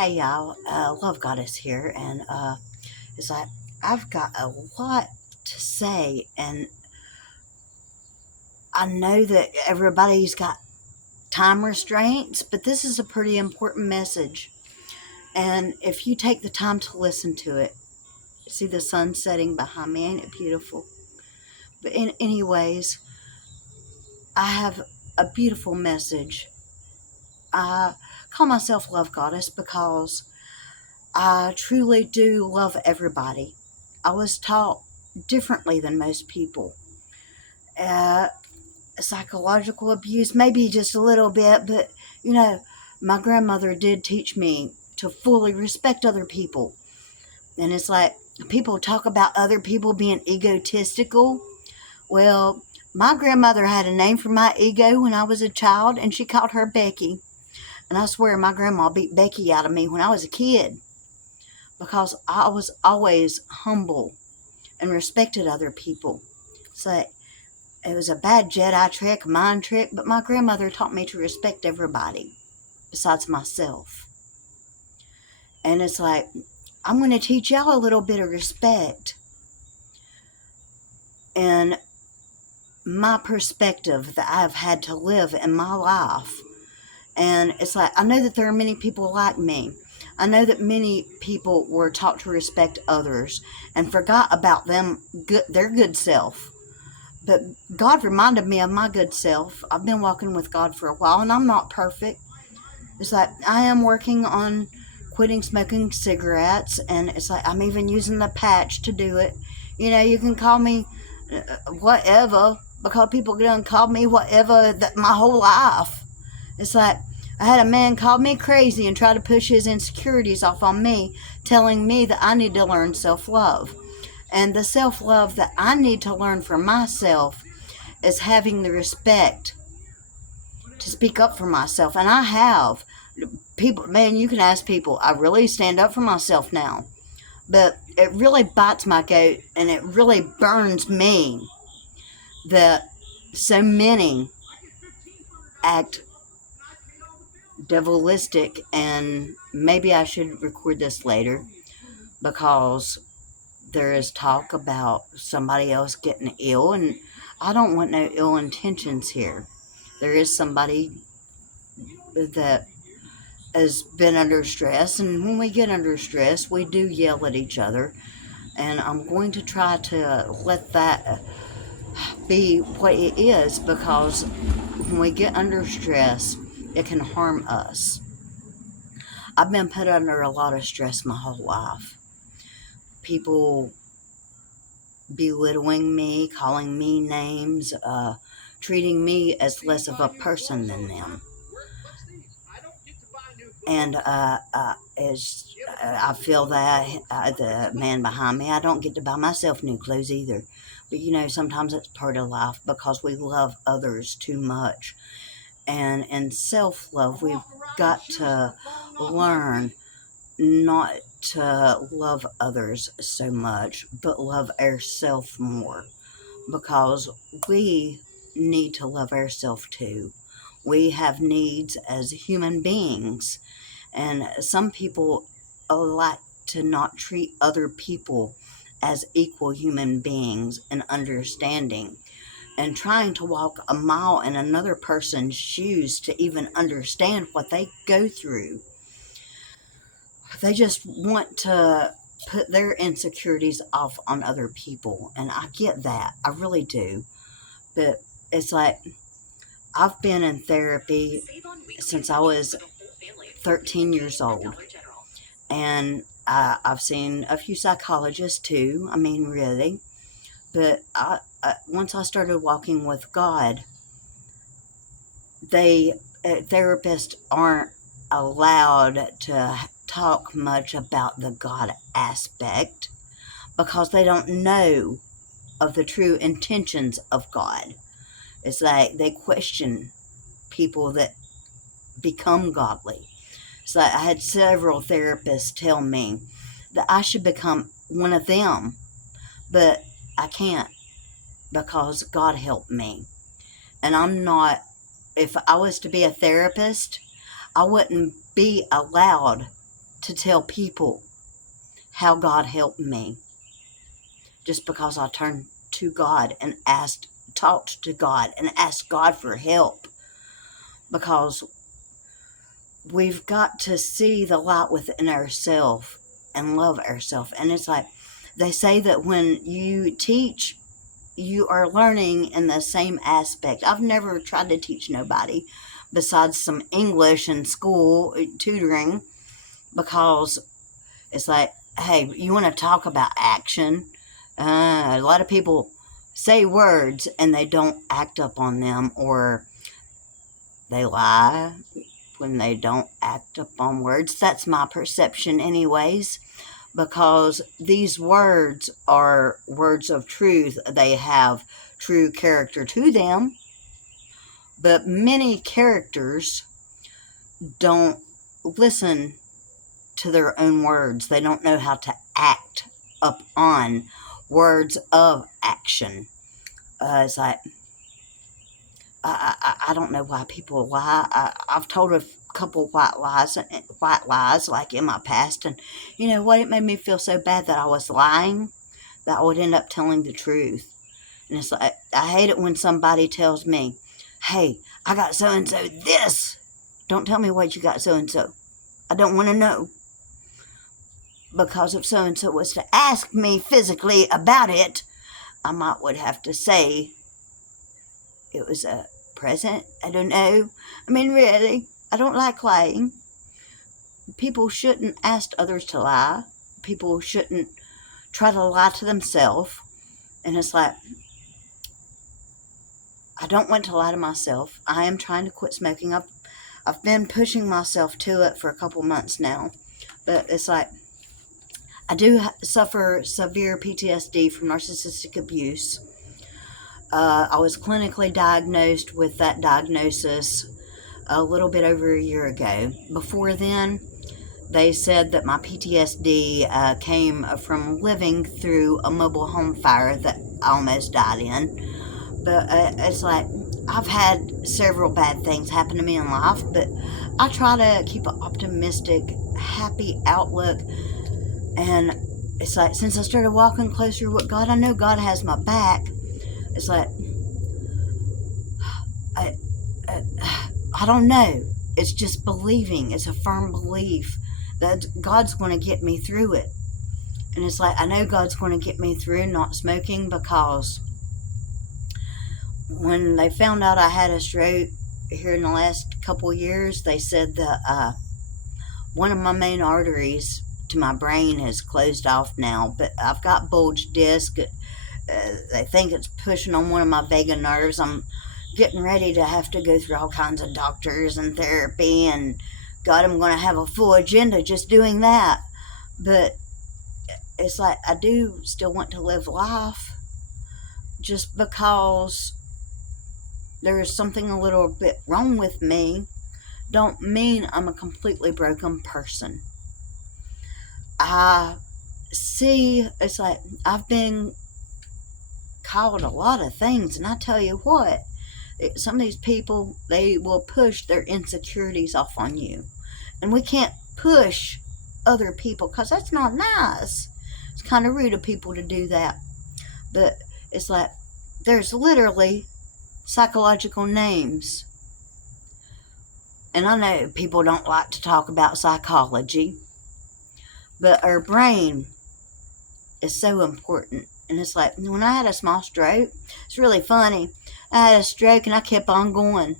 Hey y'all, Love Goddess here, and it's like I've got a lot to say, and I know that everybody's got time restraints, but this is a pretty important message. And if you take the time to listen to it, see the sun setting behind me, ain't it beautiful? But anyways, I have a beautiful message. I call myself Love Goddess because I truly do love everybody. I was taught differently than most people. Uh, Psychological abuse, maybe just a little bit, but you know, my grandmother did teach me to fully respect other people. And it's like people talk about other people being egotistical. Well, my grandmother had a name for my ego when I was a child, and she called her Becky. And I swear my grandma beat Becky out of me when I was a kid because I was always humble and respected other people. So it was a bad Jedi trick, mind trick, but my grandmother taught me to respect everybody besides myself. And it's like, I'm going to teach y'all a little bit of respect and my perspective that I've had to live in my life. And it's like, I know that there are many people like me. I know that many people were taught to respect others and forgot about their good self. But God reminded me of my good self. I've been walking with God for a while, and I'm not perfect. It's like I am working on quitting smoking cigarettes, and it's like I'm even using the patch to do it. You know, you can call me whatever because people done called me whatever that my whole life. It's like I had a man call me crazy and try to push his insecurities off on me, telling me that I need to learn self-love. And the self-love that I need to learn for myself is having the respect to speak up for myself. And I have. People, man, you can ask people. I really stand up for myself now. But it really bites my goat and it really burns me that so many act devilistic. And maybe I should record this later because there is talk about somebody else getting ill, and I don't want no ill intentions here. There is somebody that has been under stress, and when we get under stress, we do yell at each other. And I'm going to try to let that be what it is because when we get under stress, it can harm us. I've been put under a lot of stress my whole life. People belittling me, calling me names, treating me as less of a person than them. And I feel that the man behind me, I don't get to buy myself new clothes either. But you know, sometimes it's part of life because we love others too much. And in self love, we've got to learn not to love others so much, but love ourselves more because we need to love ourselves too. We have needs as human beings, and some people like to not treat other people as equal human beings and understanding, and trying to walk a mile in another person's shoes to even understand what they go through. They just want to put their insecurities off on other people, and I get that. I really do. But it's like I've been in therapy since I was 13 years old, and I've seen a few psychologists too. I mean, really. But once I started walking with God, therapists aren't allowed to talk much about the God aspect because they don't know of the true intentions of God. It's like they question people that become godly. So I had several therapists tell me that I should become one of them, but I can't because God helped me. And I'm not, if I was to be a therapist, I wouldn't be allowed to tell people how God helped me just because I turned to God and talked to God and asked God for help, because we've got to see the light within ourselves and love ourselves. And it's like they say that when you teach, you are learning in the same aspect. I've never tried to teach nobody besides some English in school tutoring, because it's like, hey, you want to talk about action? A lot of people say words and they don't act up on them, or they lie when they don't act up on words. That's my perception anyways, because these words are words of truth. They have true character to them, but many characters don't listen to their own words. They don't know how to act up on words of action. It's like, I don't know why people lie. I've told a couple white lies like in my past, and you know what? It made me feel so bad that I was lying that I would end up telling the truth. And it's like, I hate it when somebody tells me, "Hey, I got so and so this." Don't tell me what you got so and so. I don't want to know, because if so and so was to ask me physically about it, I would have to say it was a present. I don't know. I mean, really, I don't like lying. People shouldn't ask others to lie. People shouldn't try to lie to themselves. And it's like, I don't want to lie to myself. I am trying to quit smoking. I've been pushing myself to it for a couple months now. But it's like, I do suffer severe PTSD from narcissistic abuse. I was clinically diagnosed with that diagnosis a little bit over a year ago. Before then, they said that my PTSD came from living through a mobile home fire that I almost died in. But it's like, I've had several bad things happen to me in life, but I try to keep an optimistic, happy outlook. And it's like, since I started walking closer with God, I know God has my back. It's like, I don't know. It's just believing. It's a firm belief that God's going to get me through it. And it's like, I know God's going to get me through not smoking, because when they found out I had a stroke here in the last couple years, they said that one of my main arteries to my brain has closed off now, but I've got bulged disc. They think it's pushing on one of my vagus nerves. I'm getting ready to have to go through all kinds of doctors and therapy, and God, I'm going to have a full agenda just doing that. But it's like, I do still want to live life. Just because there's something a little bit wrong with me don't mean I'm a completely broken person. I see, it's like, I've been called a lot of things, and I tell you what, some of these people, they will push their insecurities off on you. And we can't push other people, because that's not nice. It's kind of rude of people to do that. But it's like, there's literally psychological names. And I know people don't like to talk about psychology, but our brain is so important. And it's like, when I had a small stroke, it's really funny. I had a stroke and I kept on going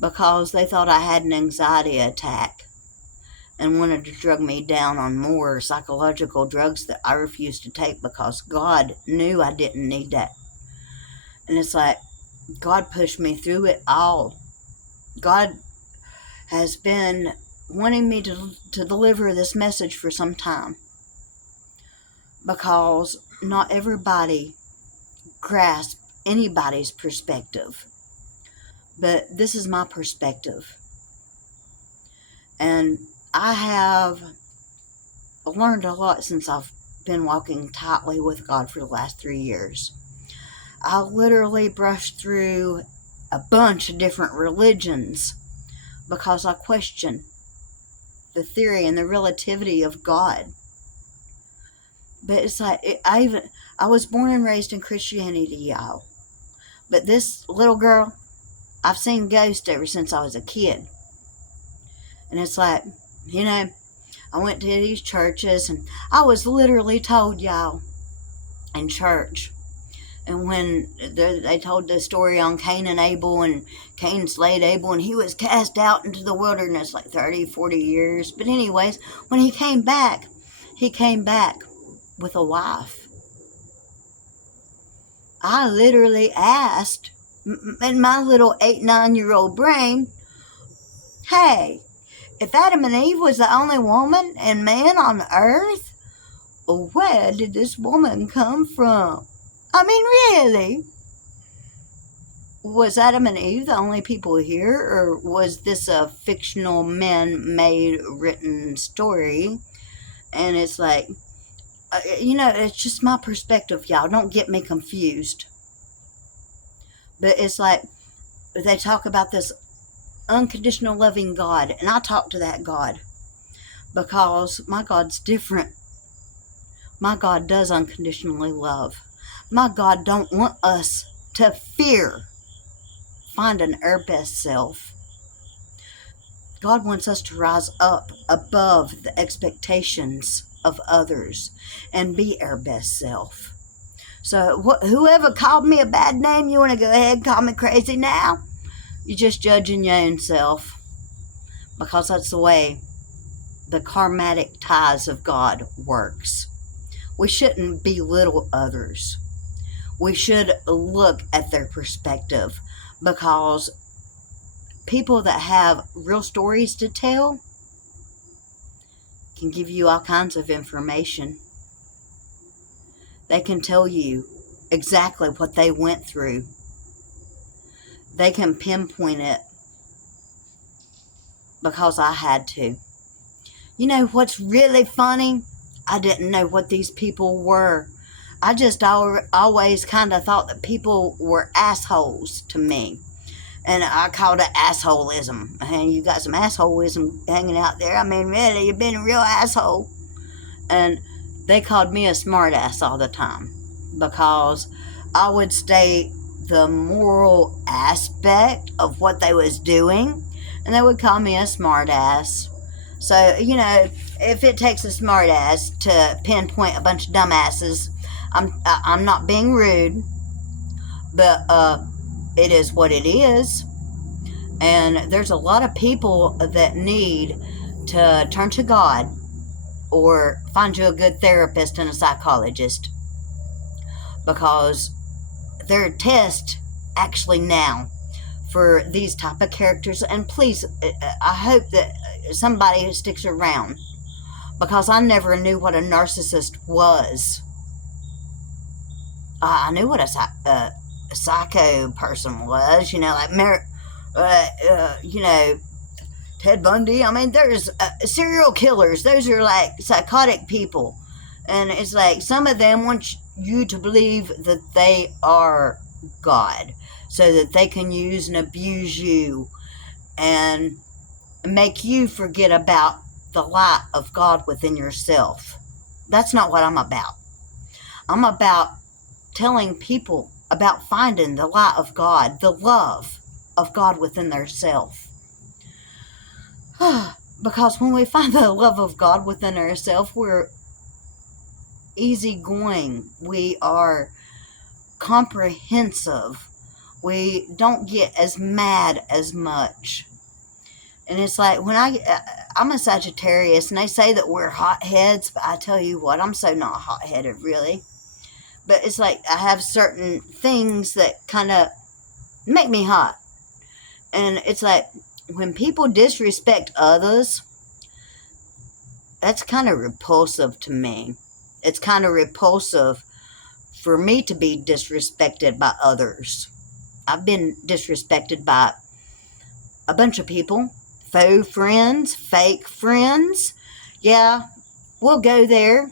because they thought I had an anxiety attack and wanted to drug me down on more psychological drugs that I refused to take, because God knew I didn't need that. And it's like, God pushed me through it all. God has been wanting me to deliver this message for some time, because not everybody grasps anybody's perspective. But this is my perspective. And I have learned a lot since I've been walking tightly with God for the last 3 years. I literally brushed through a bunch of different religions because I question the theory and the relativity of God. But it's like, I was born and raised in Christianity, y'all. But this little girl, I've seen ghosts ever since I was a kid. And it's like, you know, I went to these churches and I was literally told, y'all, in church. And when they told the story on Cain and Abel, and Cain slayed Abel, and he was cast out into the wilderness like 30, 40 years. But anyways, when he came back with a wife. I literally asked, in my little 8, 9-year-old brain, hey, if Adam and Eve was the only woman and man on earth, where did this woman come from? I mean, really? Was Adam and Eve the only people here, or was this a fictional man-made written story? And it's like, you know, it's just my perspective, y'all. Don't get me confused. But it's like, they talk about this unconditional loving God, and I talk to that God because my God's different. My God does unconditionally love. My God don't want us to fear finding our best self. God wants us to rise up above the expectations of others and be our best self. So whoever called me a bad name, you want to go ahead and call me crazy now? You're just judging your own self, because that's the way the karmatic ties of God works. We shouldn't belittle others. We should look at their perspective, because people that have real stories to tell can give you all kinds of information. They can tell you exactly what they went through. They can pinpoint it, because I had to. You know what's really funny? I didn't know what these people were. I just always kind of thought that people were assholes to me. And I called it assholism. And you got some assholism hanging out there. I mean, really, you've been a real asshole. And they called me a smartass all the time, because I would state the moral aspect of what they was doing, and they would call me a smartass. So, you know, if it takes a smartass to pinpoint a bunch of dumbasses, I'm not being rude, but it is what it is. And there's a lot of people that need to turn to God, or find you a good therapist and a psychologist, because there are tests actually now for these type of characters. And please, I hope that somebody sticks around, because I never knew what a narcissist was. I knew what a psycho person was, you know, like you know, Ted Bundy. I mean, there's serial killers. Those are like psychotic people. And it's like, some of them want you to believe that they are God, so that they can use and abuse you and make you forget about the light of God within yourself. That's not what I'm about. I'm about telling people about finding the light of God, the love of God within their self. Because when we find the love of God within ourselves, we're easygoing. We are comprehensive. We don't get as mad as much. And it's like, when I'm a Sagittarius, and they say that we're hotheads, but I tell you what, I'm so not hot-headed, really. But it's like, I have certain things that kind of make me hot. And it's like, when people disrespect others, that's kind of repulsive to me. It's kind of repulsive for me to be disrespected by others. I've been disrespected by a bunch of people. Faux friends, fake friends. Yeah, we'll go there.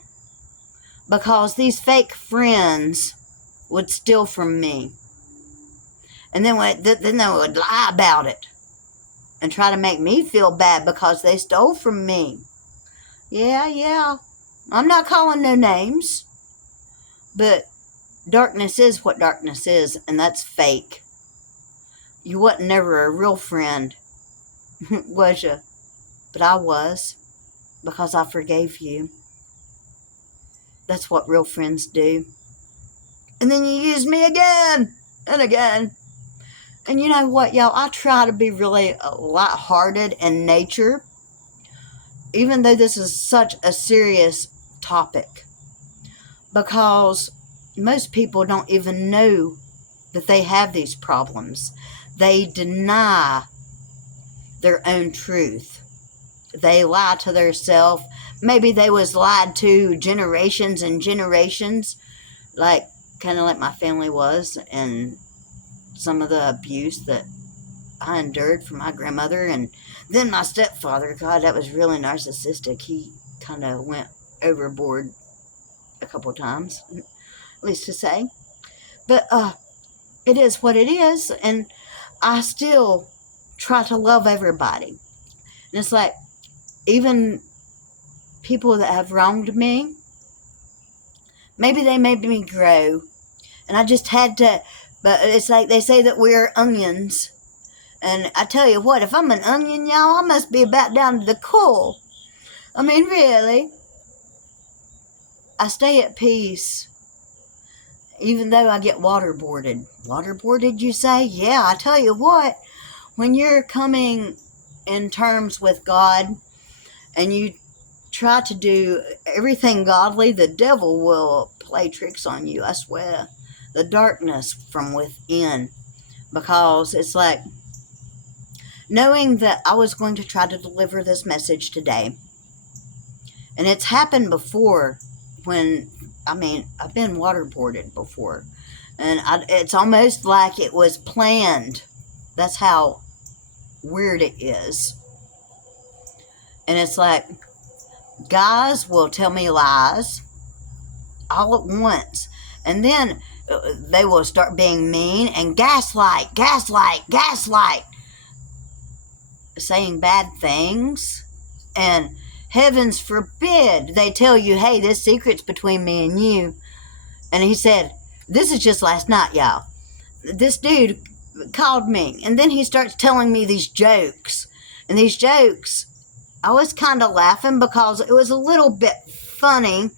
Because these fake friends would steal from me. And then they would lie about it. and try to make me feel bad because they stole from me. Yeah. I'm not calling no names. But darkness is what darkness is, and that's fake. You wasn't never a real friend, was you? But I was, because I forgave you. That's what real friends do. And then you use me again and again. And you know what, y'all? I try to be really lighthearted in nature, even though this is such a serious topic, because most people don't even know that they have these problems. They deny their own truth. They lie to themselves. Maybe they was lied to generations and generations, kind of like my family was, and some of the abuse that I endured from my grandmother. And then my stepfather, God, that was really narcissistic. He kind of went overboard a couple times, at least to say. But it is what it is, and I still try to love everybody. And it's like, even people that have wronged me, maybe they made me grow, and I just had to. But it's like they say that we're onions, and I tell you what, if I'm an onion, y'all, I must be about down to the core. I mean, really. I stay at peace, even though I get waterboarded. Waterboarded, you say? Yeah, I tell you what, when you're coming in terms with God and you try to do everything godly, the devil will play tricks on you, I swear. The darkness from within. Because it's like, knowing that I was going to try to deliver this message today, and it's happened before when, I've been waterboarded before, and it's almost like it was planned. That's how weird it is. And it's like, guys will tell me lies all at once, and then they will start being mean and gaslight, saying bad things. And heavens forbid they tell you, hey, this secret's between me and you. And he said, this is just last night, y'all. This dude called me, and then he starts telling me these jokes. And these jokes, I was kind of laughing because it was a little bit funny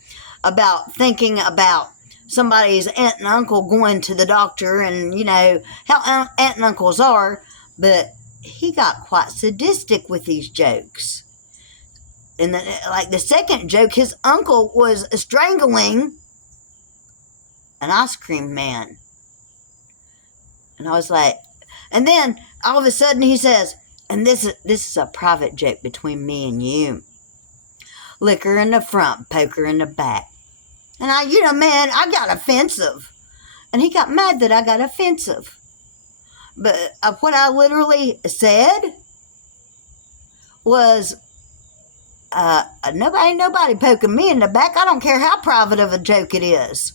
about thinking about somebody's aunt and uncle going to the doctor, and you know how aunt and uncles are. But he got quite sadistic with these jokes. And then, like the second joke, his uncle was strangling an ice cream man. And I was like, and then all of a sudden he says, and this is a private joke between me and you. Liquor in the front, poker in the back. And I got offensive. And he got mad that I got offensive. But what I literally said was, nobody poking me in the back. I don't care how private of a joke it is.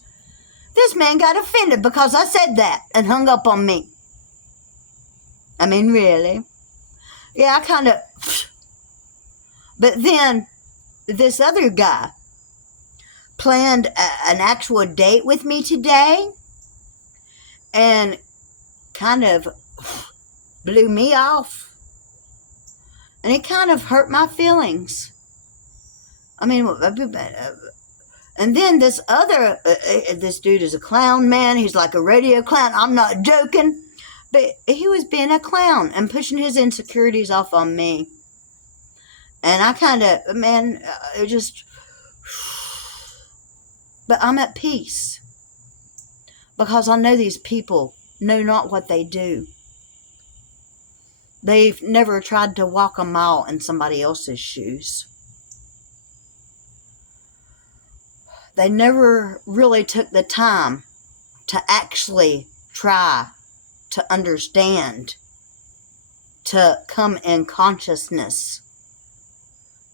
This man got offended because I said that and hung up on me. I mean, really? Yeah, I kind of... But then this other guy planned an actual date with me today and kind of blew me off. And it kind of hurt my feelings. I mean, and then this dude is a clown, man. He's like a radio clown. I'm not joking. But he was being a clown and pushing his insecurities off on me. And I kind of, it just... But I'm at peace. Because I know these people know not what they do. They've never tried to walk a mile in somebody else's shoes. They never really took the time to actually try to understand, to come in consciousness,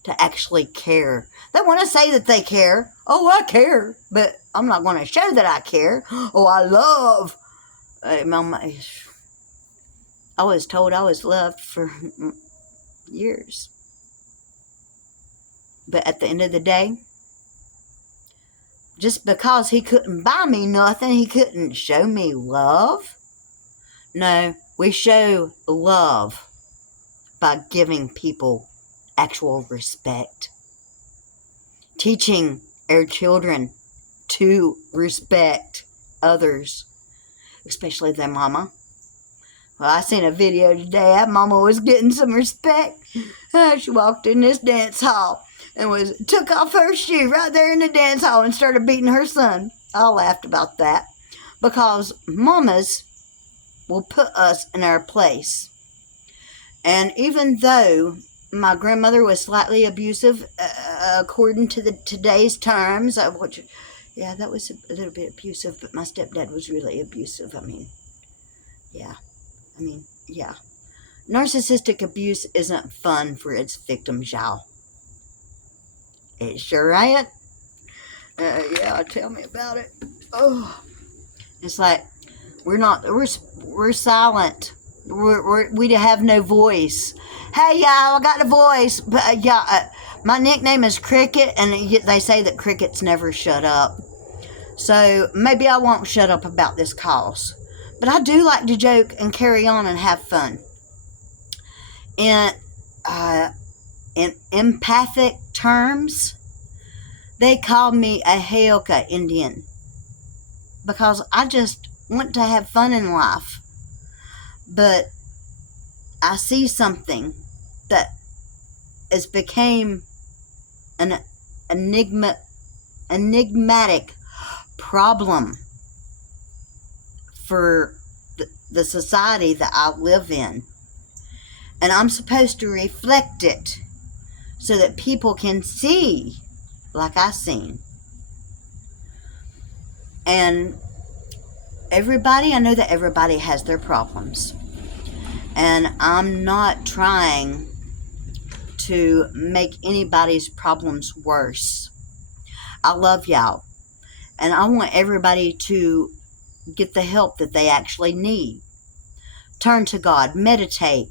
to actually care. They want to say that they care. Oh, I care. But I'm not going to show that I care. Oh, I love. I I was told I was loved for years. But at the end of the day, just because he couldn't buy me nothing, he couldn't show me love. No, we show love by giving people actual respect. Teaching our children to respect others, especially their mama. Well, I seen a video today. That mama was getting some respect. She walked in this dance hall and took off her shoe right there in the dance hall and started beating her son. I laughed about that because mamas will put us in our place. And even though my grandmother was slightly abusive, according to today's terms, that was a little bit abusive, but my stepdad was really abusive. Yeah. Narcissistic abuse isn't fun for its victims, y'all. It sure ain't. Tell me about it. Oh, it's like we're silent. We have no voice. Hey, y'all, I got a voice. But my nickname is Cricket, and they say that crickets never shut up. So maybe I won't shut up about this cause. But I do like to joke and carry on and have fun. In empathic terms, they call me a Heyoka Indian because I just want to have fun in life. But I see something that has became an enigmatic problem for the society that I live in. And I'm supposed to reflect it so that people can see like I seen. And I know that everybody has their problems. And I'm not trying to make anybody's problems worse. I love y'all. And I want everybody to get the help that they actually need. Turn to God. Meditate.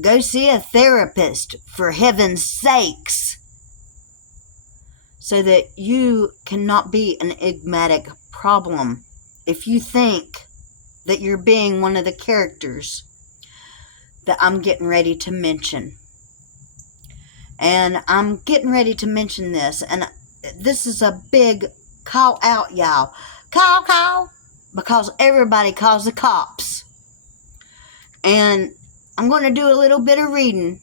Go see a therapist, for heaven's sakes. So that you cannot be an enigmatic problem. If you think that you're being one of the characters that I'm getting ready to mention. And I'm getting ready to mention this. And this is a big call out, y'all. Call. Because everybody calls the cops. And I'm going to do a little bit of reading.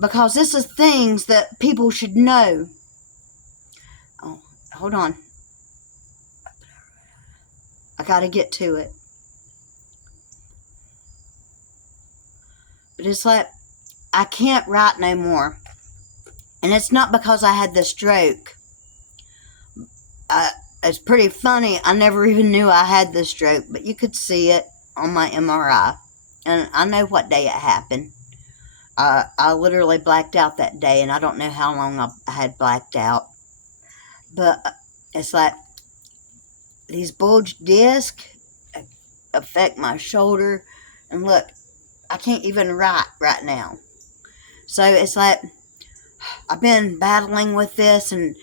Because this is things that people should know. Oh, hold on. I got to get to it. But it's like, I can't write no more. And it's not because I had the stroke. It's pretty funny. I never even knew I had the stroke. But you could see it on my MRI. And I know what day it happened. I literally blacked out that day. And I don't know how long I had blacked out. But it's like, these bulged discs affect my shoulder. And look, I can't even write right now. So it's like, I've been battling with this. And,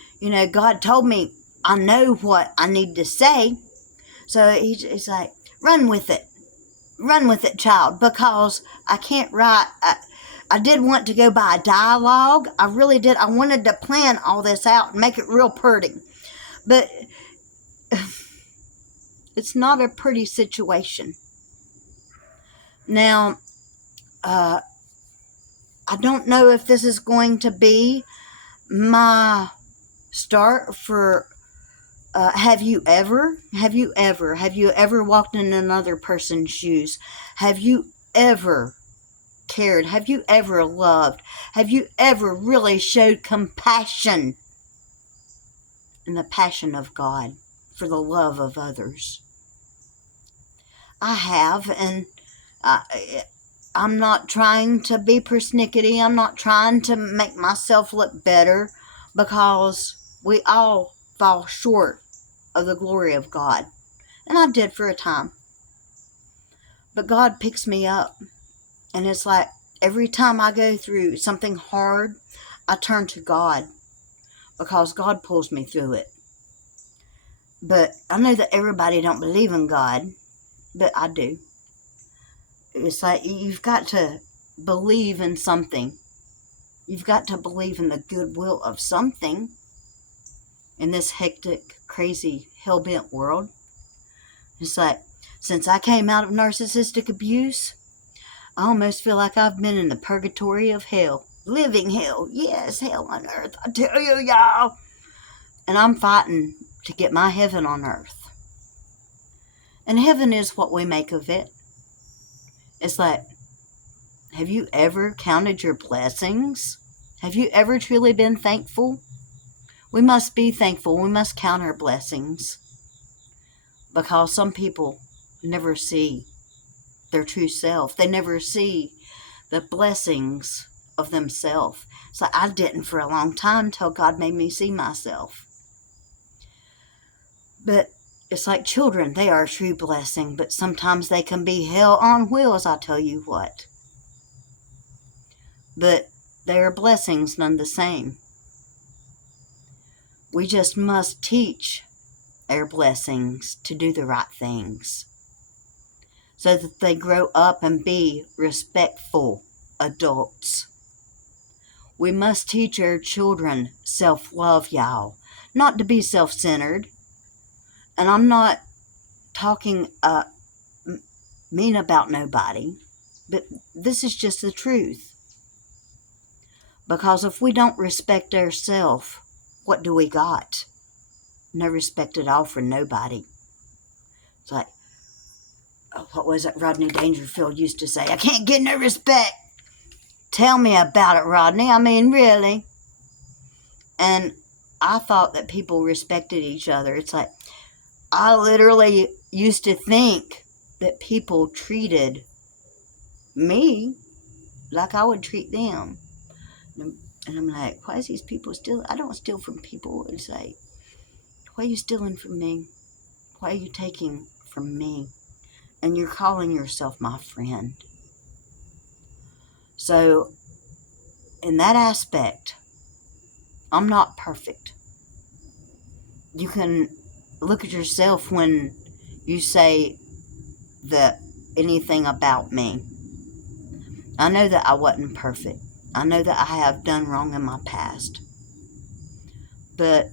God told me I know what I need to say. So he's like, run with it. Run with it, child. Because I can't write. I did want to go by a dialogue. I really did. I wanted to plan all this out and make it real pretty. But it's not a pretty situation. Now, I don't know if this is going to be my start for have you ever walked in another person's shoes? Have you ever cared? Have you ever loved? Have you ever really showed compassion and the passion of God for the love of others? I have, and I'm not trying to be persnickety. I'm not trying to make myself look better, because we all fall short of the glory of God. And I did for a time. But God picks me up. And it's like every time I go through something hard, I turn to God because God pulls me through it. But I know that everybody don't believe in God, but I do. It's like you've got to believe in something. You've got to believe in the goodwill of something in this hectic, crazy, hell-bent world. It's like, since I came out of narcissistic abuse, I almost feel like I've been in the purgatory of hell. Living hell. Yes, hell on earth. I tell you, y'all. And I'm fighting to get my heaven on earth. And heaven is what we make of it. It's like, have you ever counted your blessings? Have you ever truly been thankful? We must be thankful. We must count our blessings. Because some people never see their true self. They never see the blessings of themselves. So I didn't for a long time till God made me see myself. But it's like children. They are a true blessing, but sometimes they can be hell on wheels, I tell you what. But they are blessings none the same. We just must teach our blessings to do the right things so that they grow up and be respectful adults. We must teach our children self-love, y'all, not to be self-centered. And I'm not talking mean about nobody, but this is just the truth. Because if we don't respect ourselves, what do we got? No respect at all for nobody. It's like, what was it Rodney Dangerfield used to say? I can't get no respect. Tell me about it, Rodney. I mean, really. And I thought that people respected each other. It's like, I literally used to think that people treated me like I would treat them. And I'm like, why is these people stealing? I don't steal from people. It's like, why are you stealing from me? Why are you taking from me? And you're calling yourself my friend. So, in that aspect, I'm not perfect. You can look at yourself when you say that anything about me. I know that I wasn't perfect. I know that I have done wrong in my past. But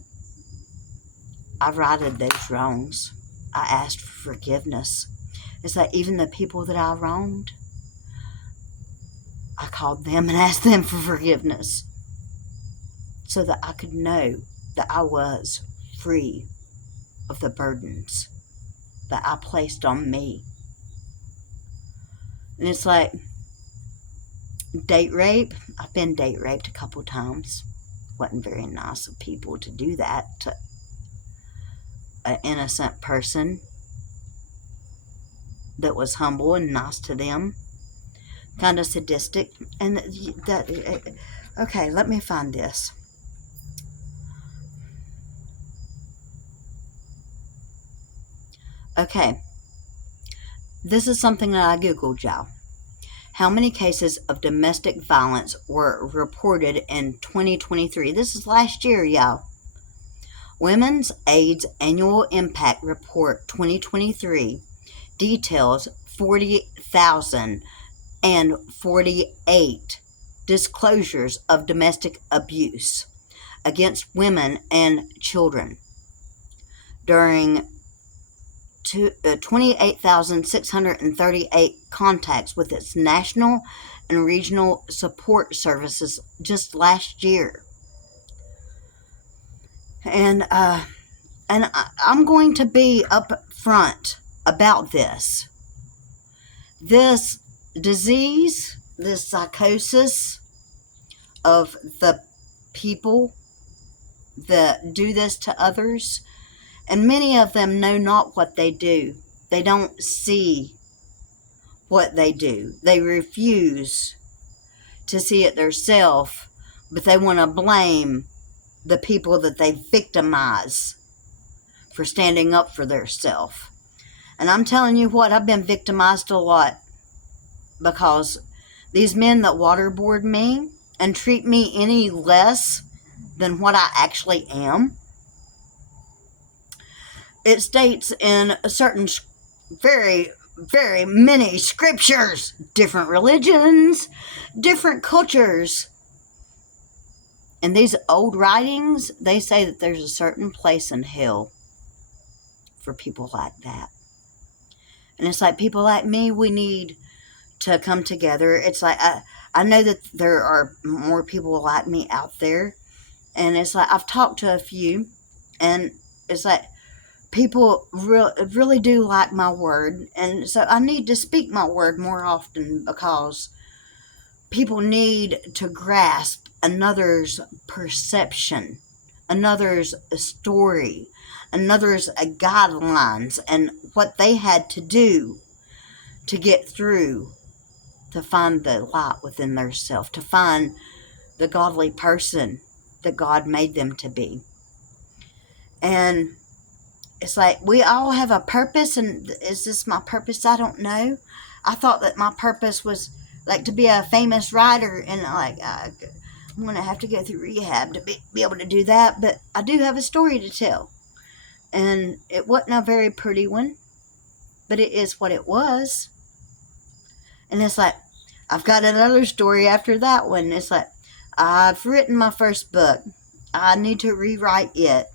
I righted those wrongs. I asked for forgiveness. It's like even the people that I wronged, I called them and asked them for forgiveness so that I could know that I was free of the burdens that I placed on me. And it's like date rape. I've been date raped a couple times. Wasn't very nice of people to do that to an innocent person that was humble and nice to them. Kind of sadistic. And that, okay, let me find this. Okay. This is something that I Googled, y'all. How many cases of domestic violence were reported in 2023? This is last year, y'all. Women's AIDS Annual Impact Report 2023 details 40,048 disclosures of domestic abuse against women and children during 28,638 contacts with its national and regional support services just last year. And I'm going to be upfront about this. This disease, this psychosis of the people that do this to others, and many of them know not what they do. They don't see what they do. They refuse to see it themselves, but they want to blame the people that they victimize for standing up for theirself. And I'm telling you what, I've been victimized a lot, because these men that waterboard me and treat me any less than what I actually am. It states in certain very, very many scriptures, different religions, different cultures. In these old writings, they say that there's a certain place in hell for people like that. And it's like, people like me, we need to come together. It's like, I know that there are more people like me out there. And it's like, I've talked to a few, and it's like, people really do like my word. And so I need to speak my word more often, because people need to grasp another's perception, another's story, another's guidelines, and what they had to do to get through, to find the light within their self, to find the godly person that God made them to be. And it's like, we all have a purpose, and is this my purpose? I don't know. I thought that my purpose was like to be a famous writer, and like I'm going to have to go through rehab to be able to do that. But I do have a story to tell, and it wasn't a very pretty one, but it is what it was. And it's like, I've got another story after that one. It's like, I've written my first book. I need to rewrite it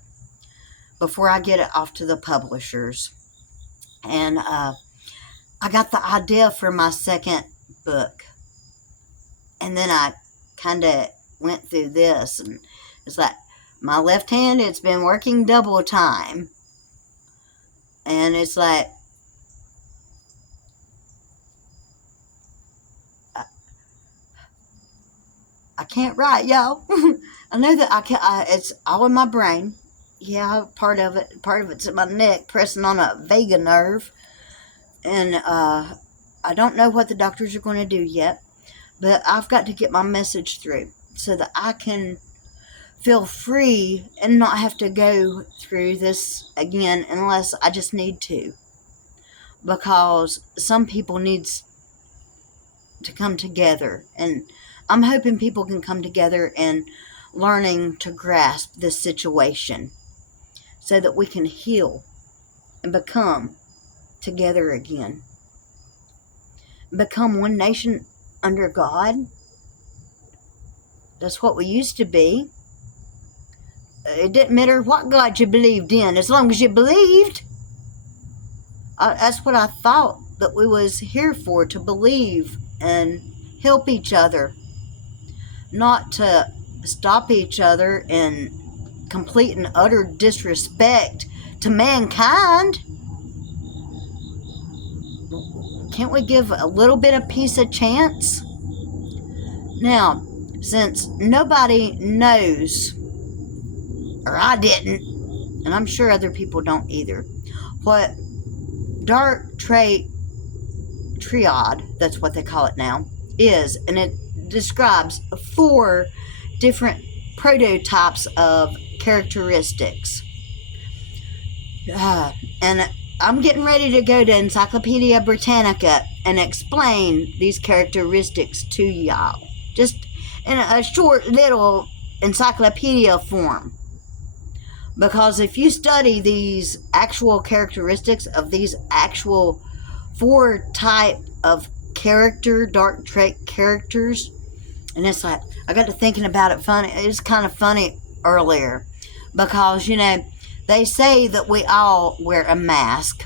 before I get it off to the publishers. And I got the idea for my second book. And then I kind of went through this. And it's like, my left hand, it's been working double time. And it's like, I can't write, y'all. I know that I can't. It's all in my brain. Yeah, part of it's in my neck, pressing on a vagus nerve. And I don't know what the doctors are going to do yet. But I've got to get my message through so that I can feel free and not have to go through this again unless I just need to. Because some people needs to come together, and I'm hoping people can come together and learning to grasp this situation so that we can heal and become together again. Become one nation under God. That's what we used to be. It didn't matter what God you believed in, as long as you believed. That's what I thought that we was here for, to believe and help each other. Not to stop each other in complete and utter disrespect to mankind. Can't we give a little bit of peace a chance? Now, since nobody knows, or I didn't, and I'm sure other people don't either, what dark trait triad, that's what they call it now, is, and it describes 4 different prototypes of characteristics. And I'm getting ready to go to Encyclopedia Britannica and explain these characteristics to y'all, just in a short little encyclopedia form. Because if you study these actual characteristics of these actual 4 type of character, dark trait characters, and it's like, I got to thinking about it funny. It was kind of funny earlier, because, you know, they say that we all wear a mask.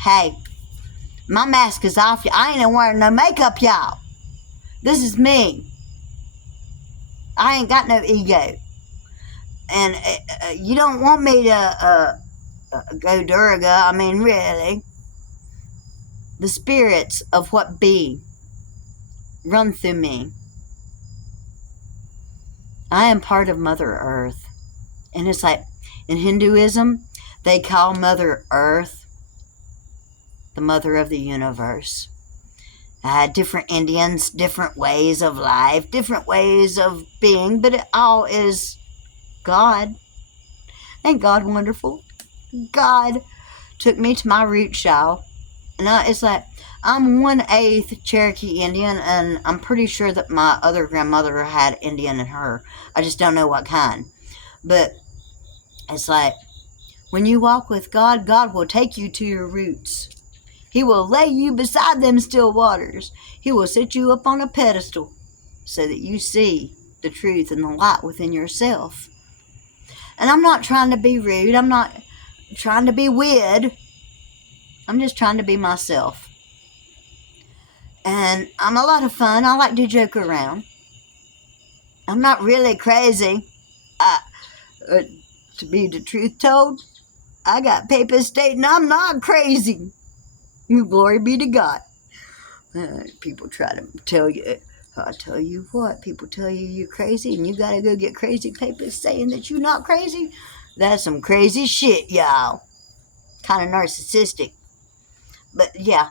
Hey, my mask is off. I ain't wearing no makeup, y'all. This is me. I ain't got no ego. And you don't want me to go Durga. I mean, really. The spirits of what be run through me. I am part of Mother Earth. And it's like, in Hinduism, they call Mother Earth the mother of the universe. Different Indians, different ways of life, different ways of being, but it all is God. Ain't God wonderful? God took me to my roots, y'all. And it's like, I'm 1/8 Cherokee Indian, and I'm pretty sure that my other grandmother had Indian in her. I just don't know what kind. But it's like, when you walk with God, God will take you to your roots. He will lay you beside them still waters. He will set you up on a pedestal so that you see the truth and the light within yourself. And I'm not trying to be rude. I'm not trying to be weird. I'm just trying to be myself. And I'm a lot of fun. I like to joke around. I'm not really crazy. To be the truth told, I got papers stating I'm not crazy. Glory be to God. People try to tell you, I tell you what, people tell you you're crazy and you gotta go get crazy papers saying that you're not crazy. That's some crazy shit, y'all. Kind of narcissistic. But yeah,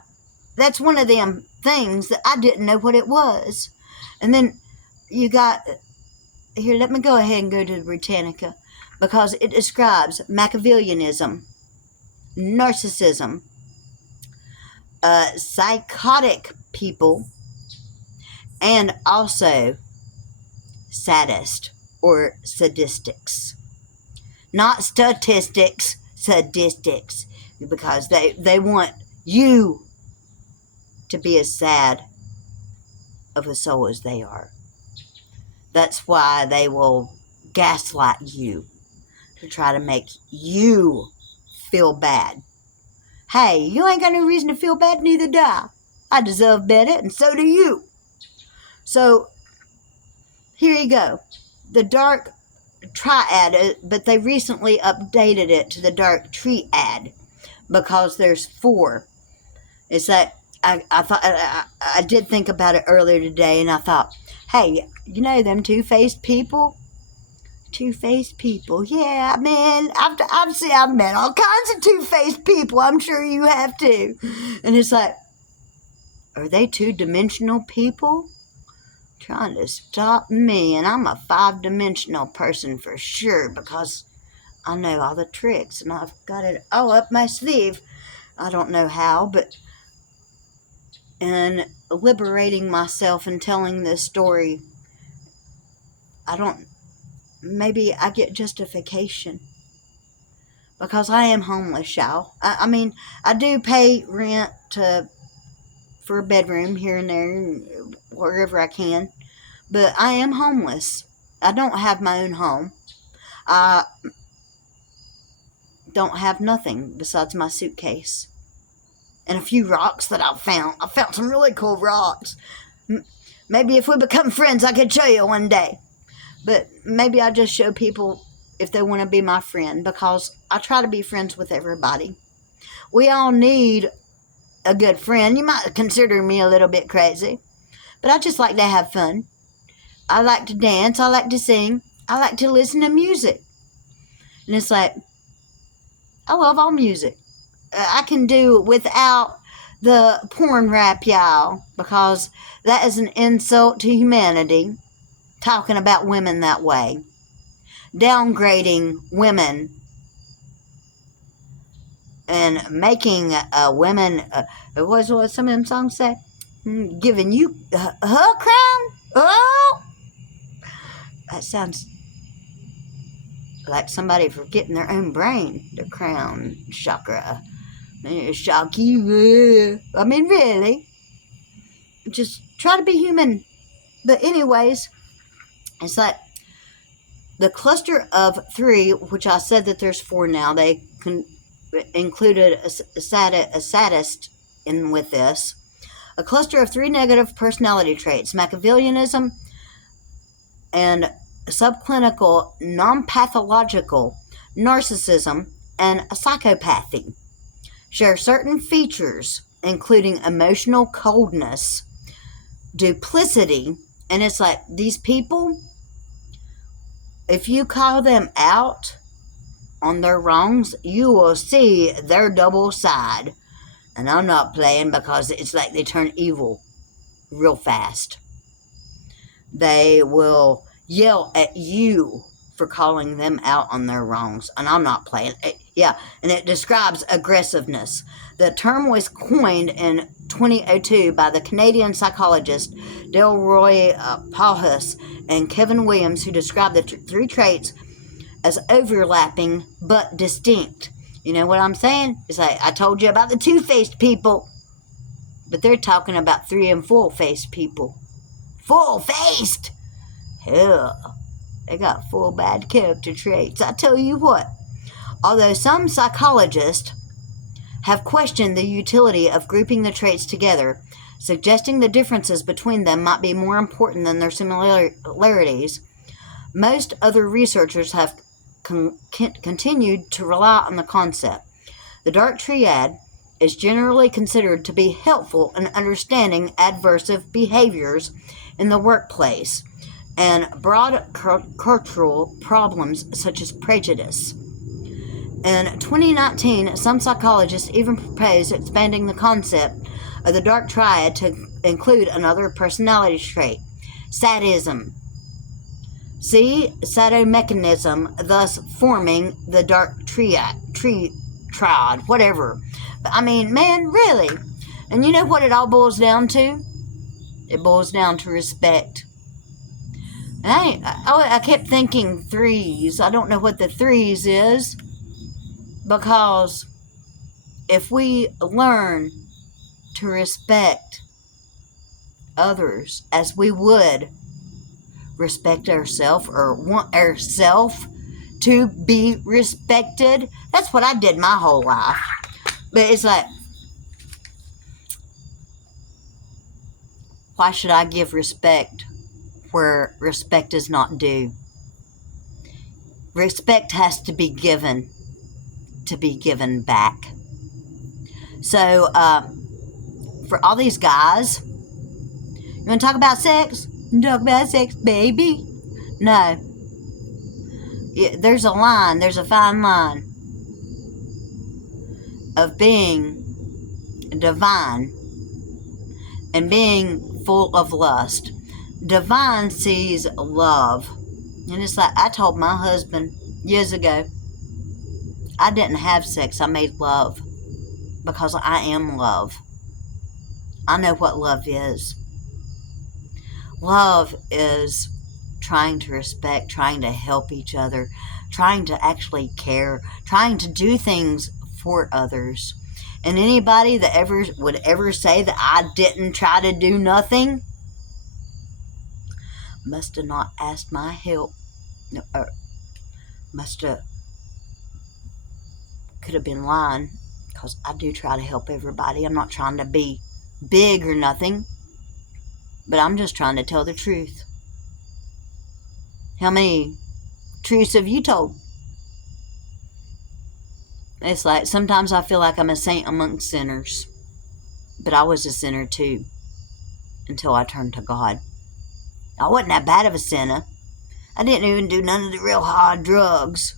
that's one of them things that I didn't know what it was. And then you got, here, let me go ahead and go to the Britannica, because it describes Machiavellianism, narcissism, psychotic people, and also sadist or sadistics. Not statistics, sadistics, because they want you to be as sad of a soul as they are. That's why they will gaslight you to try to make you feel bad. Hey, you ain't got no reason to feel bad, neither do I. I deserve better, and so do you. So, here you go. The dark triad, but they recently updated it to the dark triad, because there's 4. It's that I thought I did think about it earlier today, and I thought, hey, you know them two-faced people? Two-faced people, yeah, man. I've met all kinds of two-faced people. I'm sure you have too. And it's like, are they 2-dimensional people trying to stop me? And I'm a 5-dimensional person for sure, because I know all the tricks and I've got it all up my sleeve. I don't know how, but in liberating myself and telling this story, maybe I get justification, because I am homeless, y'all. I mean, I do pay rent for a bedroom here and there, wherever I can, but I am homeless. I don't have my own home. I don't have nothing besides my suitcase and a few rocks that I've found. I found some really cool rocks. Maybe if we become friends, I could show you one day. But maybe I just show people if they want to be my friend, because I try to be friends with everybody. We all need a good friend. You might consider me a little bit crazy, but I just like to have fun. I like to dance. I like to sing. I like to listen to music. And it's like, I love all music. I can do without the porn rap, y'all, because that is an insult to humanity. Talking about women that way, downgrading women, and making women, what some of them songs say? Giving you her crown? Oh! That sounds like somebody forgetting their own brain. The crown chakra. Shock you. I mean, really. Just try to be human. But anyways, it's like the cluster of 3, which I said that there's 4 now. They included a sadist in with this. A cluster of 3 negative personality traits: Machiavellianism and subclinical non-pathological narcissism and psychopathy share certain features, including emotional coldness, duplicity, and it's like these people, if you call them out on their wrongs, you will see their double side. And I'm not playing, because it's like they turn evil real fast. They will yell at you for calling them out on their wrongs. And I'm not playing. Yeah, and it describes aggressiveness. The term was coined in 2002 by the Canadian psychologist Delroy Pauhus and Kevin Williams, who described the three traits as overlapping but distinct. You know what I'm saying? It's like, I told you about the two-faced people, but they're talking about three and full-faced people. Full-faced! Hell, they got full bad character traits. I tell you what. Although some psychologists have questioned the utility of grouping the traits together, suggesting the differences between them might be more important than their similarities, most other researchers have continued to rely on the concept. The dark triad is generally considered to be helpful in understanding adversive behaviors in the workplace and broad cultural problems such as prejudice. In 2019, some psychologists even proposed expanding the concept of the dark triad to include another personality trait, sadism. See, sadomechanism, thus forming the dark triad, whatever. But I mean, man, really. And you know what it all boils down to? It boils down to respect. And I kept thinking threes. I don't know what the threes is. Because if we learn to respect others as we would respect ourselves or want ourselves to be respected, that's what I did my whole life. But it's like, why should I give respect where respect is not due? Respect has to be given back. So, for all these guys, you want to talk about sex? Talk about sex, baby. No. There's a line, there's a fine line of being divine and being full of lust. Divine sees love. And it's like, I told my husband years ago, I didn't have sex, I made love. Because I am love. I know what love is. Love is trying to respect, trying to help each other, trying to actually care, trying to do things for others. And anybody that would ever say that I didn't try to do nothing must have not asked my help. Could have been lying, because I do try to help everybody. I'm not trying to be big or nothing, but I'm just trying to tell the truth. How many truths have you told? It's like, sometimes I feel like I'm a saint amongst sinners, but I was a sinner too, until I turned to God. I wasn't that bad of a sinner. I didn't even do none of the real hard drugs,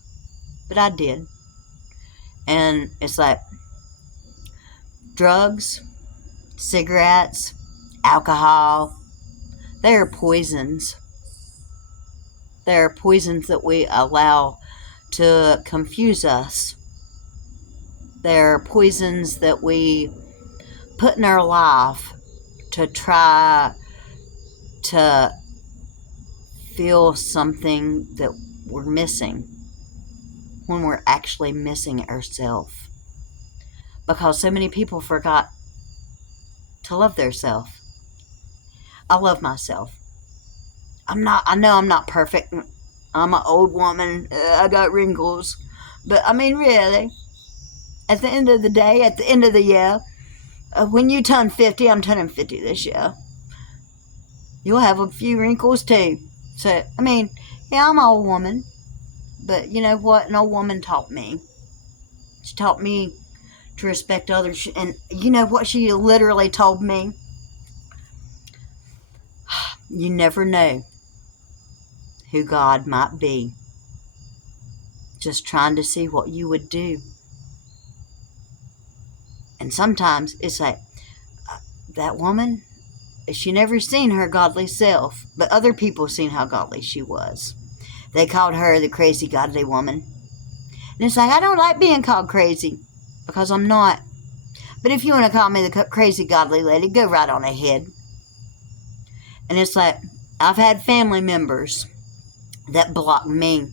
but I did. And it's like, drugs, cigarettes, alcohol, they are poisons. They are poisons that we allow to confuse us. They're poisons that we put in our life to try to feel something that we're missing, when we're actually missing ourselves. Because so many people forgot to love theirself. I love myself. I know I'm not perfect. I'm an old woman. I got wrinkles. But I mean, really, at the end of the day, at the end of the year, when you turn 50, I'm turning 50 this year, you'll have a few wrinkles too. So, I mean, yeah, I'm an old woman. But you know what? An old woman taught me. She taught me to respect others. And you know what she literally told me? You never know who God might be. Just trying to see what you would do. And sometimes it's like, that woman, she never seen her godly self, but other people seen how godly she was. They called her the crazy godly woman. And it's like, I don't like being called crazy, because I'm not. But if you want to call me the crazy godly lady, go right on ahead. And it's like, I've had family members that block me.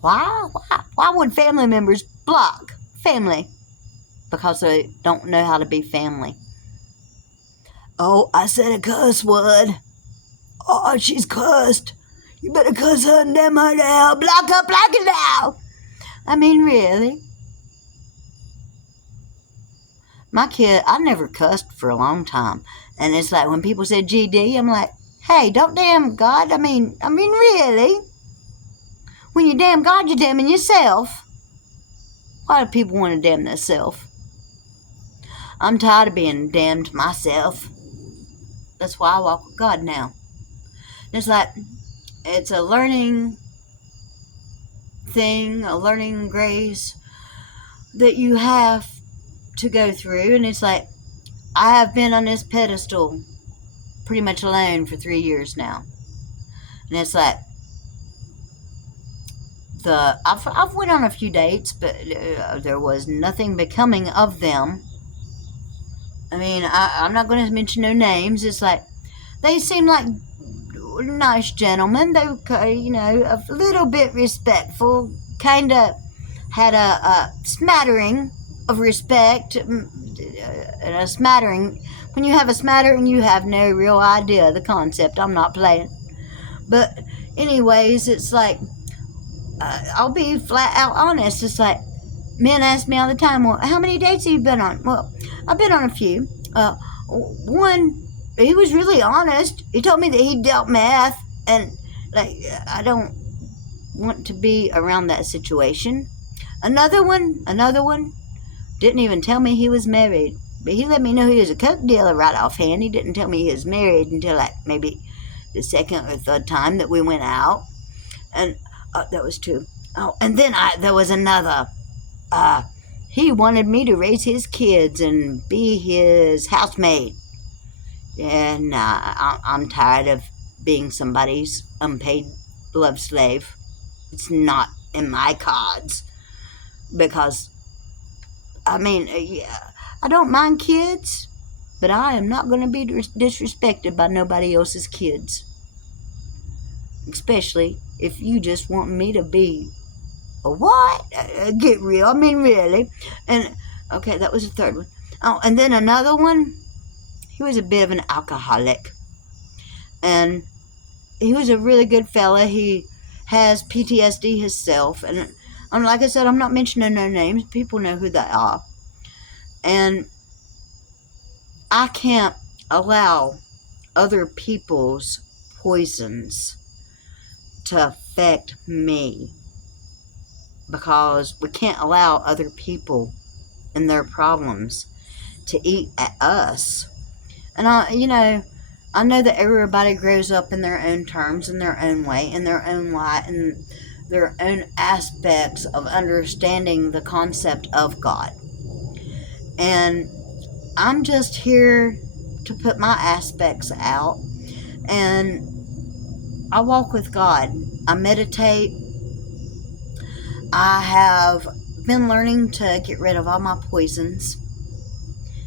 Why? Why would family members block family? Because they don't know how to be family. Oh, I said a cuss word. Oh, she's cussed. You better cuss her and damn her now. Block it now. I mean, really? My kid, I never cussed for a long time. And it's like when people said GD, I'm like, hey, don't damn God. I mean, really? When you damn God, you're damning yourself. Why do people want to damn themselves? I'm tired of being damned myself. That's why I walk with God now. It's like, it's a learning thing, a learning grace that you have to go through. And it's like, I have been on this pedestal pretty much alone for 3 years now. And it's like, I've went on a few dates, but there was nothing becoming of them. I mean, I'm not going to mention no names. It's like, they seem like nice gentlemen. They were, a little bit respectful. Kind of had a smattering of respect. And a smattering. When you have a smattering, you have no real idea of the concept. I'm not playing. But anyways, it's like, I'll be flat out honest. It's like, men ask me all the time, well, how many dates have you been on? Well, I've been on a few. One, he was really honest. He told me that he dealt meth, and like, I don't want to be around that situation. Another one didn't even tell me he was married, but he let me know he was a coke dealer right offhand. He didn't tell me he was married until like maybe the second or third time that we went out, and that was two. Oh, and then there was another. He wanted me to raise his kids and be his housemaid. And I'm tired of being somebody's unpaid love slave. It's not in my cards. Because, I mean, yeah, I don't mind kids, but I am not going to be disrespected by nobody else's kids. Especially if you just want me to be a what? Get real. I mean, really. And, okay, that was the third one. Oh, and then another one. He was a bit of an alcoholic. And he was a really good fella. He has PTSD himself. And like I said, I'm not mentioning no names. People know who they are. And I can't allow other people's poisons to affect me, because we can't allow other people and their problems to eat at us. And I know that everybody grows up in their own terms, in their own way, in their own light, and their own aspects of understanding the concept of God. And I'm just here to put my aspects out, and I walk with God. I meditate. I have been learning to get rid of all my poisons.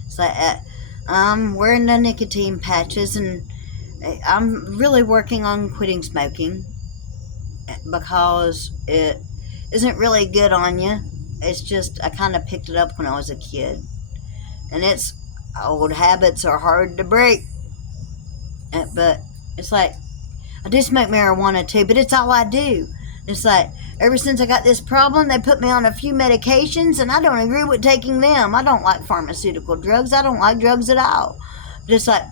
It's like I'm wearing the nicotine patches, and I'm really working on quitting smoking, because it isn't really good on you. It's just, I kind of picked it up when I was a kid. And old habits are hard to break. But it's like, I do smoke marijuana too, but it's all I do. It's like, ever since I got this problem, they put me on a few medications, and I don't agree with taking them. I don't like pharmaceutical drugs. I don't like drugs at all. But it's like,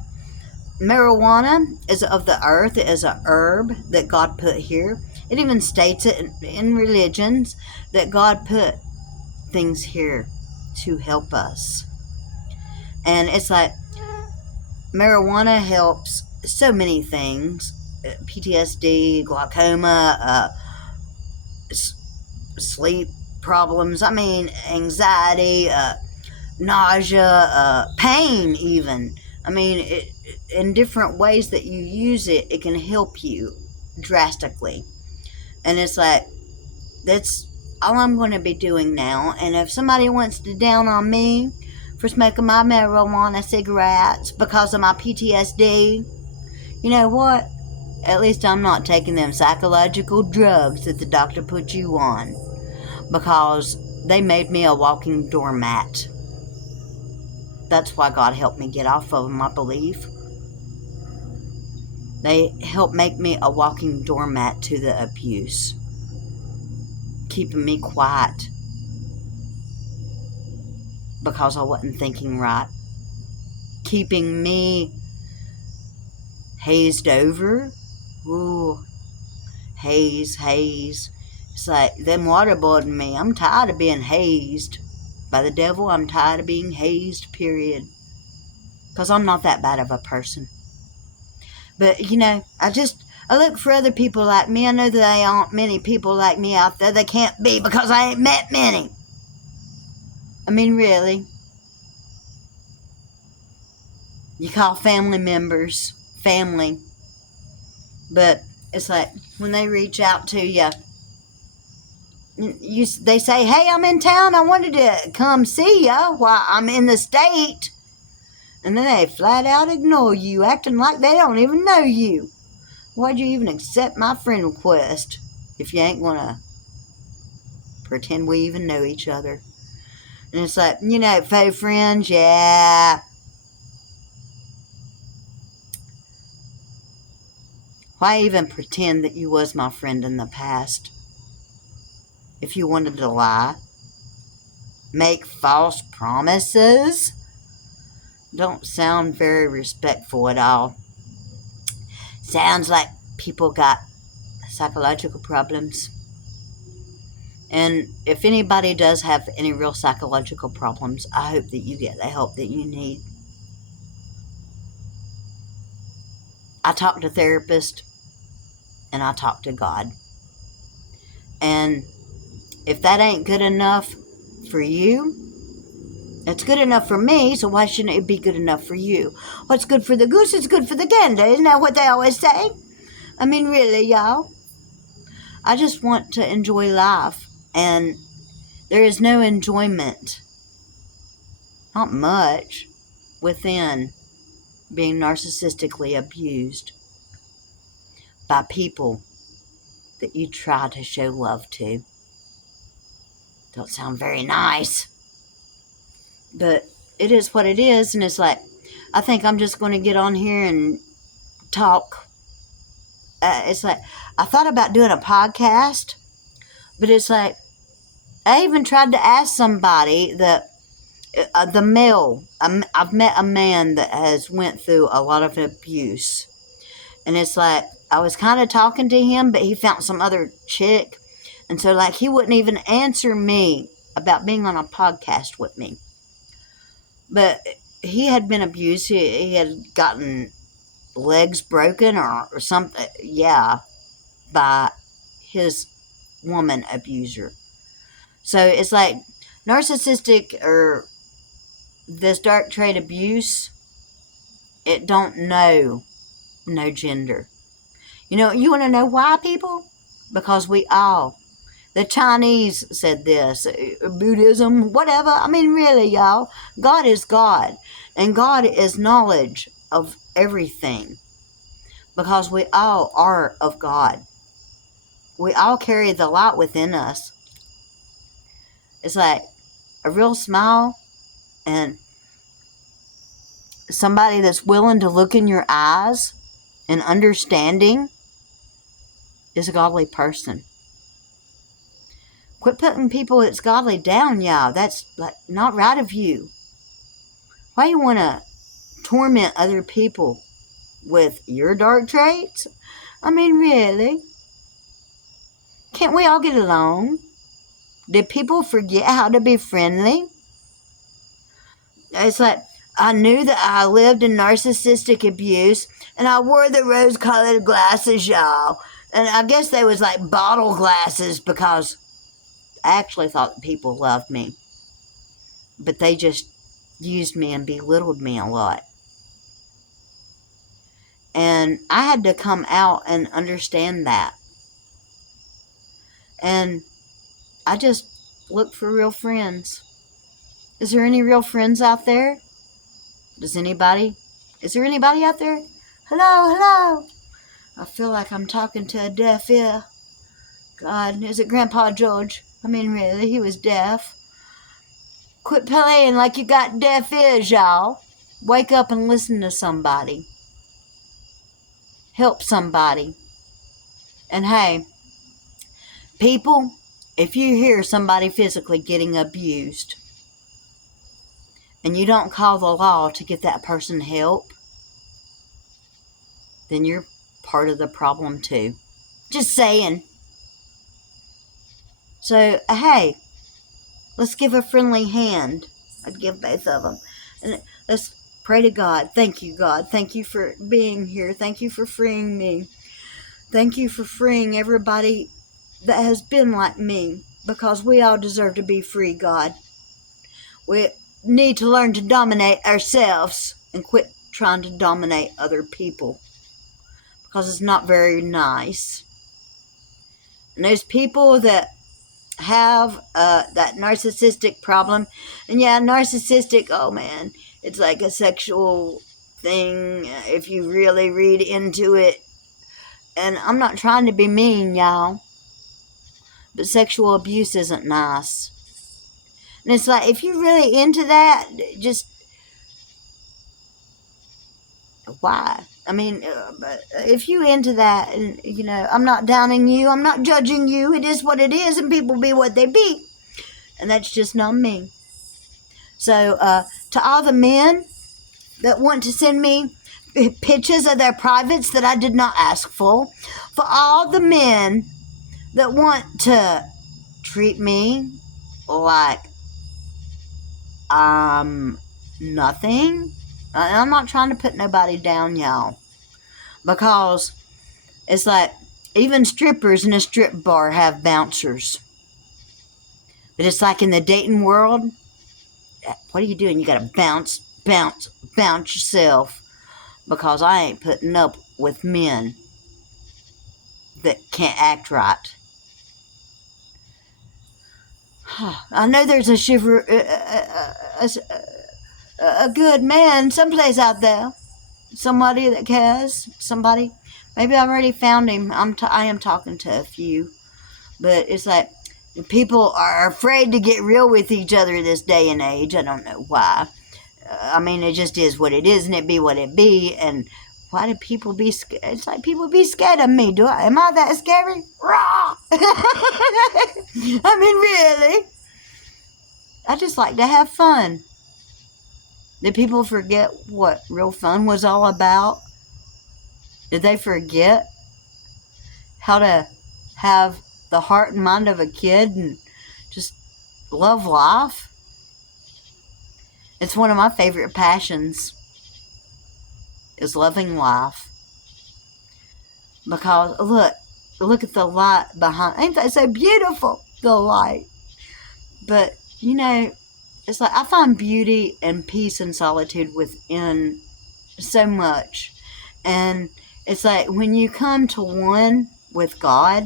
marijuana is of the earth. It is a herb that God put here. It even states it in religions that God put things here to help us. And it's like, marijuana helps so many things. PTSD, glaucoma, sleep problems. I mean, anxiety, nausea, pain even. I mean, in different ways that you use it, it can help you. drastically. And it's like, that's all I'm going to be doing now. And if somebody wants to down on me for smoking my marijuana cigarettes because of my PTSD, you know what? At least I'm not taking them psychological drugs that the doctor put you on, because they made me a walking doormat. That's why God helped me get off of them, I believe. They helped make me a walking doormat to the abuse, keeping me quiet because I wasn't thinking right, keeping me hazed over. Ooh, haze. It's like them waterboarding me. I'm tired of being hazed by the devil. I'm tired of being hazed, period. Because I'm not that bad of a person. But, you know, I look for other people like me. I know that there aren't many people like me out there. They can't be, because I ain't met many. I mean, really. You call family members family. But it's like, when they reach out to you, they say, hey, I'm in town. I wanted to come see you while I'm in the state. And then they flat out ignore you, acting like they don't even know you. Why'd you even accept my friend request if you ain't gonna pretend we even know each other? And it's like, you know, faux friends, yeah. Why even pretend that you was my friend in the past? If you wanted to lie, make false promises, don't sound very respectful at all. Sounds like people got psychological problems. And if anybody does have any real psychological problems, I hope that you get the help that you need. I talk to therapists and I talk to God. And if that ain't good enough for you, it's good enough for me, so why shouldn't it be good enough for you? What's good for the goose is good for the gander. Isn't that what they always say? I mean, really, y'all. I just want to enjoy life. And there is no enjoyment, not much, within being narcissistically abused by people that you try to show love to. Don't sound very nice, but it is what it is. And it's like, I think I'm just going to get on here and talk. It's like, I thought about doing a podcast, but it's like, I even tried to ask somebody that the male, I've met a man that has went through a lot of abuse, and it's like, I was kind of talking to him, but he found some other chick, and so like he wouldn't even answer me about being on a podcast with me. But he had been abused. He had gotten legs broken or something, yeah, by his woman abuser. So it's like narcissistic or this dark trait abuse, it don't know no gender. You know, you want to know why, people? Because the Chinese said this, Buddhism, whatever. I mean, really, y'all, God is God, and God is knowledge of everything, because we all are of God. We all carry the light within us. It's like a real smile and somebody that's willing to look in your eyes and understanding is a godly person. Quit putting people that's godly down, y'all. That's like not right of you. Why you want to torment other people with your dark traits? I mean, really? Can't we all get along? Did people forget how to be friendly? It's like, I knew that I lived in narcissistic abuse, and I wore the rose-colored glasses, y'all. And I guess they was like bottle glasses, because I actually thought that people loved me. But they just used me and belittled me a lot. And I had to come out and understand that. And I just look for real friends. Is there any real friends out there? Is there anybody out there? Hello? I feel like I'm talking to a deaf ear. God, is it Grandpa George? I mean, really, he was deaf. Quit playing like you got deaf ears, y'all. Wake up and listen to somebody. Help somebody. And hey, people, if you hear somebody physically getting abused and you don't call the law to get that person help, then you're part of the problem too. Just saying. So, hey, let's give a friendly hand. I'd give both of them. And let's pray to God. Thank you, God. Thank you for being here. Thank you for freeing me. Thank you for freeing everybody that has been like me, because we all deserve to be free, God. We need to learn to dominate ourselves and quit trying to dominate other people, because it's not very nice. And those people that have that narcissistic problem, and yeah, narcissistic, oh man, it's like a sexual thing if you really read into it. And I'm not trying to be mean, y'all, but sexual abuse isn't nice. And it's like, if you're really into that, just why? I mean, but if you into that, and I'm not downing you, I'm not judging you. It is what it is, and people be what they be, and that's just not me. So, to all the men that want to send me pictures of their privates that I did not ask for all the men that want to treat me like I'm nothing. I'm not trying to put nobody down, y'all, because it's like even strippers in a strip bar have bouncers. But it's like in the dating world, what are you doing? You gotta bounce yourself, because I ain't putting up with men that can't act right. I know there's a good man someplace out there, somebody that cares, somebody. Maybe I already found him. I am talking to a few, but it's like people are afraid to get real with each other this day and age. I don't know why. I mean, it just is what it is, and it be what it be. And why do people be scared? It's like people be scared of me. Am I that scary? Raw! I mean, really? I just like to have fun. Did people forget what real fun was all about? Did they forget how to have the heart and mind of a kid and just love life? It's one of my favorite passions, is loving life. Because look at the light behind. Ain't that so beautiful? The light. But it's like I find beauty and peace and solitude within so much. And it's like when you come to one with God,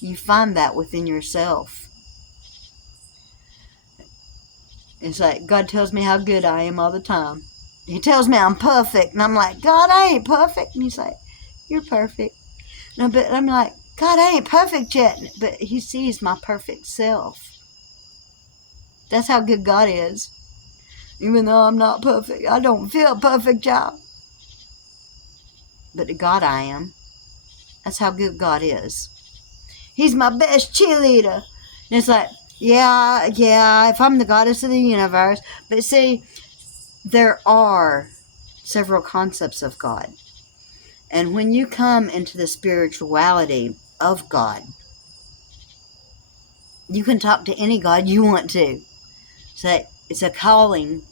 you find that within yourself. It's like God tells me how good I am all the time. He tells me I'm perfect. And I'm like, God, I ain't perfect. And he's like, you're perfect. No, but I'm like, God, I ain't perfect yet. But he sees my perfect self. That's how good God is. Even though I'm not perfect. I don't feel perfect, y'all. But to God I am. That's how good God is. He's my best cheerleader. And it's like, yeah, if I'm the goddess of the universe. But see, there are several concepts of God. And when you come into the spirituality of God, you can talk to any God you want to. So it's a calling.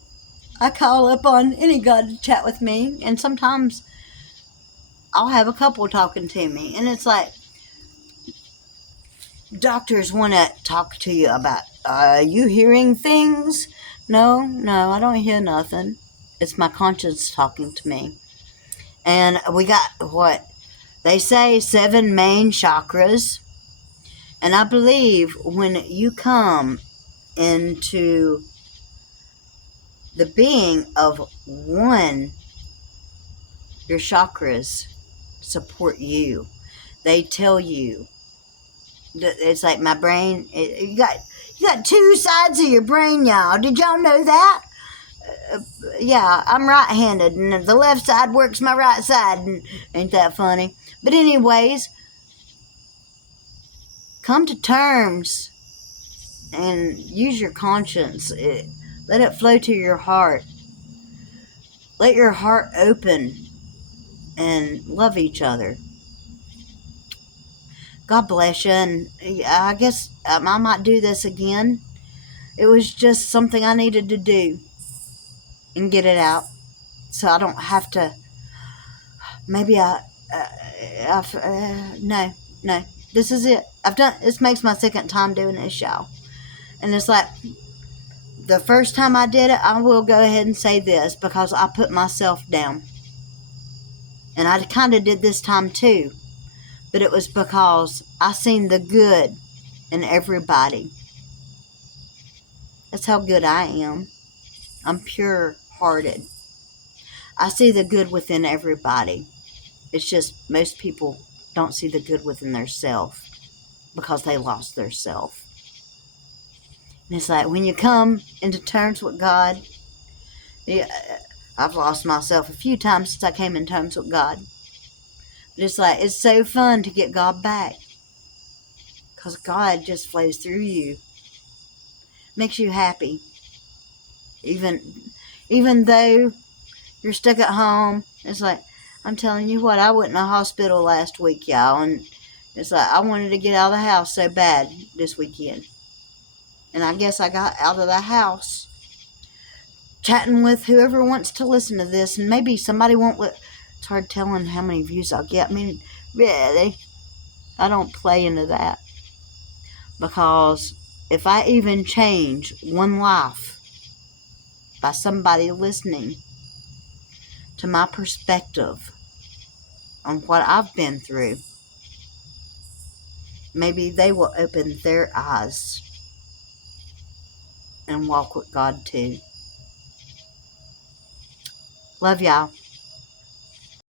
I call up on any God to chat with me. And sometimes I'll have a couple talking to me. And it's like, doctors want to talk to you about, are you hearing things? No, I don't hear nothing. It's my conscience talking to me. And we got what they say 7 main chakras. And I believe when you come into the being of one, your chakras support you. They tell you. It's like my brain. You got 2 sides of your brain, y'all. Did y'all know that? Yeah, I'm right-handed, and the left side works my right side. And ain't that funny? But anyways, come to terms and use your conscience. Let it flow to your heart. Let your heart open and love each other. God bless you. And I guess I might do this again. It was just something I needed to do and get it out, so I don't have to. Maybe no. This is it. This makes my 2nd time doing this, y'all. And it's like, the first time I did it, I will go ahead and say this, because I put myself down. And I kind of did this time too. But it was because I seen the good in everybody. That's how good I am. I'm pure-hearted. I see the good within everybody. It's just most people don't see the good within their self because they lost their self. And it's like when you come into terms with God, yeah, I've lost myself a few times since I came in terms with God. But it's like, it's so fun to get God back, because God just flows through you. Makes you happy. Even though you're stuck at home, it's like, I'm telling you what, I went in a hospital last week, y'all, and it's like I wanted to get out of the house so bad this weekend. And I guess I got out of the house chatting with whoever wants to listen to this, and maybe somebody won't. It's hard telling how many views I'll get. I mean, really, I don't play into that, because if I even change one life by somebody listening to my perspective on what I've been through, maybe they will open their eyes and walk with God too. Love y'all.